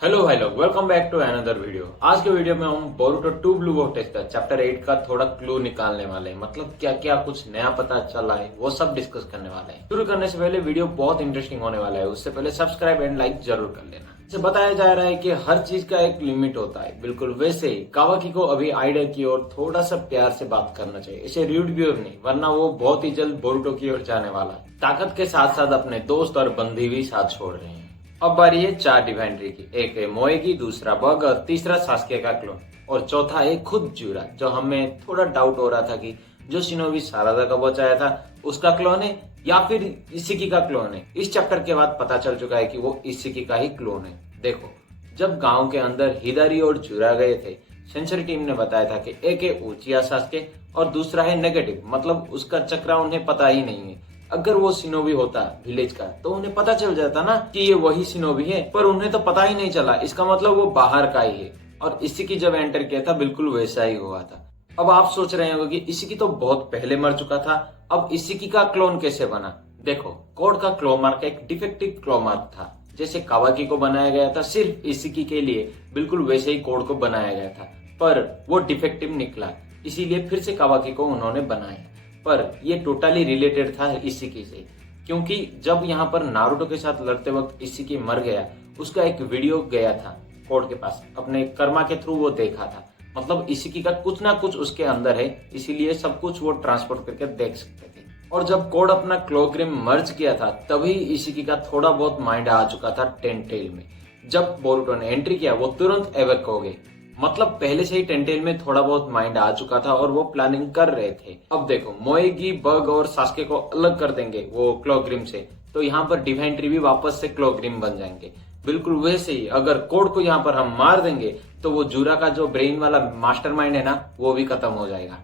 Hello भाई लोग, welcome back to another video. आज के वीडियो में हम बोरुटो 2 ब्लू वोर्टेक्स का चैप्टर 8 का थोड़ा क्लू निकालने वाले हैं। मतलब क्या क्या कुछ नया पता चला है वो सब डिस्कस करने वाले हैं। शुरू करने से पहले वीडियो बहुत इंटरेस्टिंग होने वाला है, उससे पहले सब्सक्राइब एंड लाइक जरूर कर लेना। इसे बताया जा रहा है कि हर चीज का एक लिमिट होता है। बिल्कुल वैसे ही कावाकी को अभी आइडिया की ओर थोड़ा सा प्यार से बात करना चाहिए, इसे रूड भी नहीं, वरना वो बहुत ही जल्द बोरुटो की ओर जाने वाला है। ताकत के साथ साथ अपने दोस्त और बंदी भी साथ छोड़ रहे हैं। अब बारी है 4 डिवाइनरी की। एक है मोए की, दूसरा बग और तीसरा सास्के का क्लोन, और चौथा है खुद जूरा, जो हमें थोड़ा डाउट हो रहा था कि जो शिनोबी सारादा का बचाया था उसका क्लोन है या फिर इशिकी का क्लोन है। इस चैप्टर के बाद पता चल चुका है कि वो इशिकी का ही क्लोन है। देखो, जब गांव के अंदर हिदारी और जूरा गए थे, सेंसरी टीम ने बताया था कि एक है उचिया सास्के और दूसरा है नेगेटिव, मतलब उसका चक्रा उन्हें पता ही नहीं है। अगर वो सिनोबी होता विलेज का तो उन्हें पता चल जाता ना कि ये वही सिनोबी है, पर उन्हें तो पता ही नहीं चला। इसका मतलब वो बाहर का ही है। और इशिकी जब एंटर किया था बिल्कुल वैसा ही हुआ था। अब आप सोच रहे होंगे कि इशिकी तो बहुत पहले मर चुका था, अब इशिकी का क्लोन कैसे बना। देखो, कोड का क्लो मार्क एक डिफेक्टिव क्लो मार्क था। जैसे कावाकी को बनाया गया था सिर्फ इशिकी के लिए, बिल्कुल वैसे ही कोड को बनाया गया था, पर वो डिफेक्टिव निकला, इसीलिए फिर से कावाकी को उन्होंने बनाया। पर ये टोटली रिलेटेड था इशिकी से, क्योंकि जब यहाँ पर नारुतो के साथ लड़ते वक्त इशिकी मर गया, उसका एक वीडियो गया था कोड के पास, अपने कर्मा के थ्रू वो देखा था। मतलब इशिकी का कुछ ना कुछ उसके अंदर है, इसीलिए सब कुछ वो ट्रांसपोर्ट करके देख सकते थे। और जब कोड अपना क्लोग्रिम मर्ज किया था तभी इशिकी का थोड़ा बहुत माइंड आ चुका था टेंटेल में। जब बोरुटो ने एंट्री किया वो तुरंत एवेक हो गए। मतलब पहले से ही टेंटेल में थोड़ा बहुत माइंड आ चुका था और वो प्लानिंग कर रहे थे। अब देखो, मोएगी, बग और सास्के को अलग कर देंगे वो क्लोग्रिम से, तो यहाँ पर डिवाइन ट्री भी वापस से क्लोग्रिम बन जाएंगे। बिल्कुल वैसे ही अगर कोड को यहाँ पर हम मार देंगे तो वो जूरा का जो ब्रेन वाला मास्टरमाइंड है ना, वो भी खत्म हो जाएगा।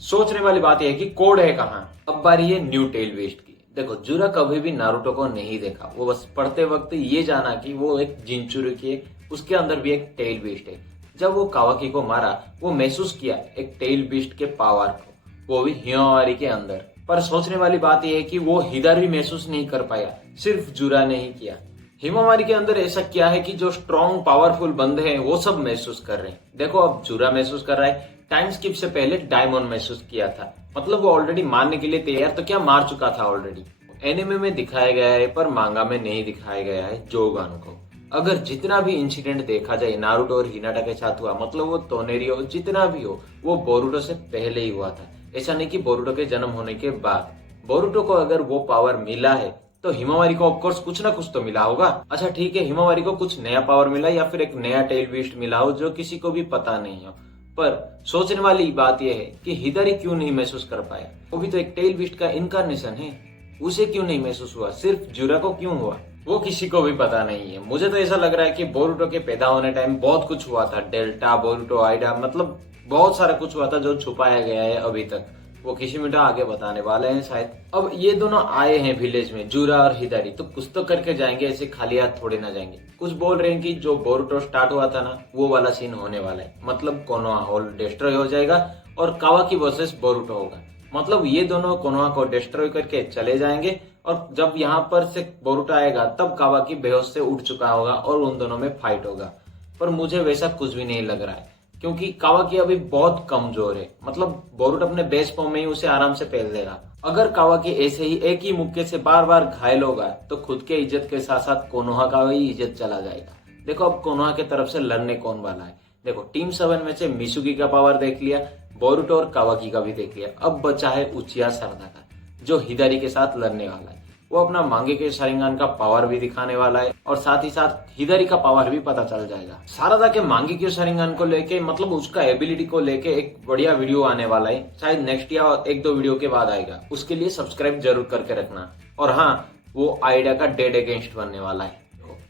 सोचने वाली बात यह है कि कोड है कहाँ। अब बारी है न्यू टेल वेस्ट की। देखो, जूरा कभी भी नारुतो को नहीं देखा, वो बस पढ़ते वक्त ये जाना कि वो एक जिंचुरुकी है, उसके अंदर भी एक टेल वेस्ट है। जब वो कावाकी को मारा, वो महसूस किया एक टेल बीस्ट के पावर को, वो भी हिमावारी के अंदर। पर सोचने वाली बात यह है कि वो हिदारी महसूस नहीं कर पाया, सिर्फ जूरा ने ही किया। हिमावारी के अंदर ऐसा क्या है कि जो स्ट्रॉन्ग पावरफुल बंदे हैं वो सब महसूस कर रहे हैं। देखो, अब जूरा महसूस कर रहा है, टाइम स्किप से पहले डायमंड महसूस किया था। मतलब वो ऑलरेडी मारने के लिए तैयार तो क्या मार चुका था ऑलरेडी। एनिमे में दिखाया गया है पर मांगा में नहीं दिखाया गया है जोगान को। अगर जितना भी इंसिडेंट देखा जाए नारुतो और हिनाटा के साथ हुआ, मतलब वो तोनेरी जितना भी हो, वो बोरुटो से पहले ही हुआ था। ऐसा नहीं कि बोरुटो के जन्म होने के बाद। बोरुटो को अगर वो पावर मिला है तो हिमावारी को ऑफकोर्स कुछ ना कुछ तो मिला होगा। अच्छा ठीक है, हिमावारी को कुछ नया पावर मिला या फिर एक नया टेल बीस्ट मिला हो जो किसी को भी पता नहीं हो। पर सोचने वाली बात यह है कि हिदारी क्यों नहीं महसूस कर पाया। वो भी तो एक टेल बीस्ट का इनकारनेशन है, उसे क्यों नहीं महसूस हुआ, सिर्फ जूरा को क्यों हुआ, वो किसी को भी पता नहीं है। मुझे तो ऐसा लग रहा है कि बोरुटो के पैदा होने टाइम बहुत कुछ हुआ था, डेल्टा, बोरुटो, आइडा, मतलब बहुत सारा कुछ हुआ था जो छुपाया गया है अभी तक। वो किशिमिडा आगे बताने वाले हैं शायद। अब ये दोनों आए हैं विलेज में, जूरा और हिदारी, तो कुछ तो करके जाएंगे, ऐसे खाली हाथ थोड़े ना जाएंगे। कुछ बोल रहे हैं कि जो बोरुटो स्टार्ट हुआ था ना, वो वाला सीन होने वाला है। मतलब कोनोहा हॉल डिस्ट्रॉय हो जाएगा और कावाकी वर्सेस बोरुटो होगा। मतलब ये दोनों कोनोहा को डिस्ट्रॉय करके चले जाएंगे और जब यहाँ पर से बोरुटो आएगा तब कावाकी बेहोश से उठ चुका होगा और उन दोनों में फाइट होगा। पर मुझे वैसा कुछ भी नहीं लग रहा है, क्योंकि कावाकी अभी बहुत कमजोर है। मतलब बोरुटो अपने बेस फॉर्म में ही उसे आराम से पेल देगा। अगर कावाकी ऐसे ही एक ही मुक्के से बार बार घायल होगा तो खुद के इज्जत के साथ साथ कोनोहा का भी इज्जत चला जाएगा। देखो, अब कोनोहा की तरफ से लड़ने कौन वाला है। देखो, टीम 7 में से मिसुकी का पावर देख लिया, बोरुटो और कावाकी का भी देख लिया, अब बचा है उचिया सारादा का, जो हिदारी के साथ लड़ने वाला है। वो अपना मांगे के शारिंगान का पावर भी दिखाने वाला है और साथ ही साथ हिदारी का पावर भी पता चल जाएगा। सारादा के मांगे के शारिंगान को लेके, मतलब उसका एबिलिटी को लेके एक बढ़िया वीडियो आने वाला है, शायद नेक्स्ट या 1-2 वीडियो के बाद आएगा। उसके लिए सब्सक्राइब जरूर करके रखना। और हाँ, वो आइडा का डेड अगेंस्ट बनने वाला है।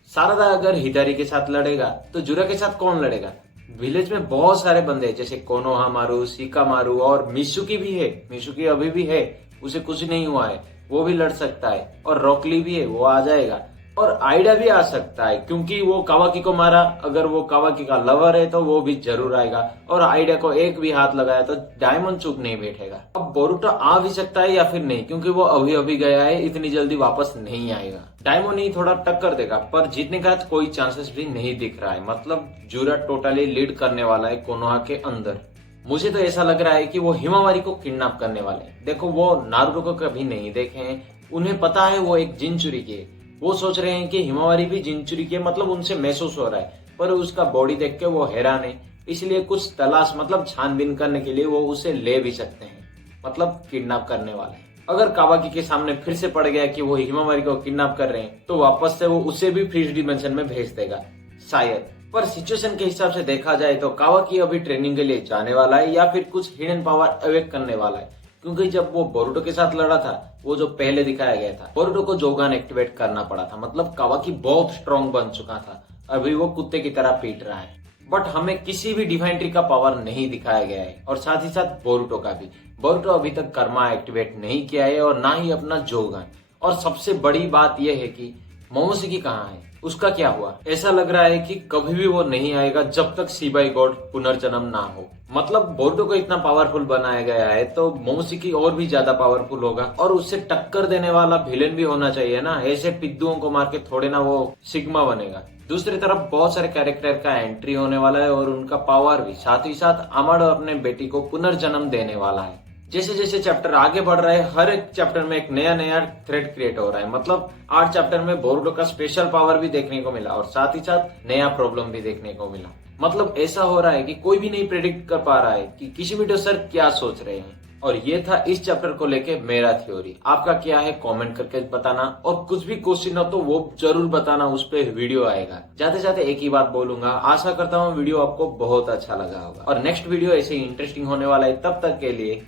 सारादा अगर हिदारी के साथ लड़ेगा तो जूरा के साथ कौन लड़ेगा। विलेज में बहुत सारे बंदे हैं, जैसे कोनोहा मारू, शिका मारू और मिसुकी भी है। मिसुकी अभी भी है, उसे कुछ नहीं हुआ है, वो भी लड़ सकता है। और रॉकली भी है, वो आ जाएगा। और आइडिया भी आ सकता है क्योंकि वो कावाकी को मारा, अगर वो कावाकी का लवर है तो वो भी जरूर आएगा, और आइडिया को एक भी हाथ लगाया तो डायमंड चुप नहीं बैठेगा। अब बोरुटो आ भी सकता है या फिर नहीं, क्योंकि वो अभी अभी गया है, इतनी जल्दी वापस नहीं आएगा। डायमंड ही थोड़ा टक्कर देगा, पर जीतने का कोई चांसेस भी नहीं दिख रहा है। मतलब जूरा टोटली लीड करने वाला है कोनोहा के अंदर। मुझे तो ऐसा लग रहा है कि वो हिमावारी को किडनैप करने वाले हैं। देखो, वो नारुतो को कभी नहीं देखे हैं, उन्हें पता है वो एक जिनचुरी के, वो सोच रहे हैं कि हिमावारी भी जिनचुरी के, मतलब उनसे महसूस हो रहा है, पर उसका बॉडी देख के वो हैरान है, इसलिए कुछ तलाश मतलब छानबीन करने के लिए वो उसे ले भी सकते हैं, मतलब किडनैप करने वाले। अगर कावाकी के सामने फिर से पड़ गया कि वो हिमावारी को किडनैप कर रहे हैं तो वापस से वो उसे भी फ्रीज डिमेंशन में भेज देगा शायद। पर सिचुएशन के हिसाब से देखा जाए तो कावाकी अभी ट्रेनिंग के लिए जाने वाला है या फिर कुछ हिडन पावर अवेक करने वाला है, क्योंकि जब वो बोरुटो के साथ लड़ा था, वो जो पहले दिखाया गया था, बोरुटो को जोगान एक्टिवेट करना पड़ा था। मतलब कावाकी बहुत स्ट्रॉन्ग बन चुका था, अभी वो कुत्ते की तरह पीट रहा है। बट हमें किसी भी डिवाइन ट्री का पावर नहीं दिखाया गया है, और साथ ही साथ बोरुटो का भी। बोरुटो अभी तक कर्मा एक्टिवेट नहीं किया है और ना ही अपना जोगान। और सबसे बड़ी बात यह है कि मोमोशिकी कहाँ है, उसका क्या हुआ? ऐसा लग रहा है कि कभी भी वो नहीं आएगा जब तक सीबाई गॉड पुनर्जन्म ना हो। मतलब बोरुटो को इतना पावरफुल बनाया गया है तो मोमोशिकी और भी ज्यादा पावरफुल होगा, और उससे टक्कर देने वाला विलेन भी होना चाहिए ना। ऐसे पिद्दुओं को मार के थोड़े ना वो सिग्मा बनेगा। दूसरी तरफ बहुत सारे कैरेक्टर का एंट्री होने वाला है और उनका पावर भी। साथ ही साथ अमाडो अपने बेटी को पुनर्जन्म देने वाला है। जैसे जैसे चैप्टर आगे बढ़ रहा है, हर एक चैप्टर में एक नया नया थ्रेड क्रिएट हो रहा है। मतलब 8 चैप्टर में बोरुटो का स्पेशल पावर भी देखने को मिला और साथ ही साथ नया प्रॉब्लम भी देखने को मिला। मतलब ऐसा हो रहा है कि कोई भी नहीं प्रेडिक्ट कर पा रहा है कि किशिमिटो सर क्या सोच रहे हैं। और ये था इस चैप्टर को लेके मेरा थ्योरी। आपका क्या है कमेंट करके बताना, और कुछ भी क्वेश्चन हो तो वो जरूर बताना, उस पे वीडियो आएगा। जाते जाते एक ही बात बोलूंगा, आशा करता हूँ वीडियो आपको बहुत अच्छा लगा होगा, और नेक्स्ट वीडियो ऐसे ही इंटरेस्टिंग होने वाला है। तब तक के लिए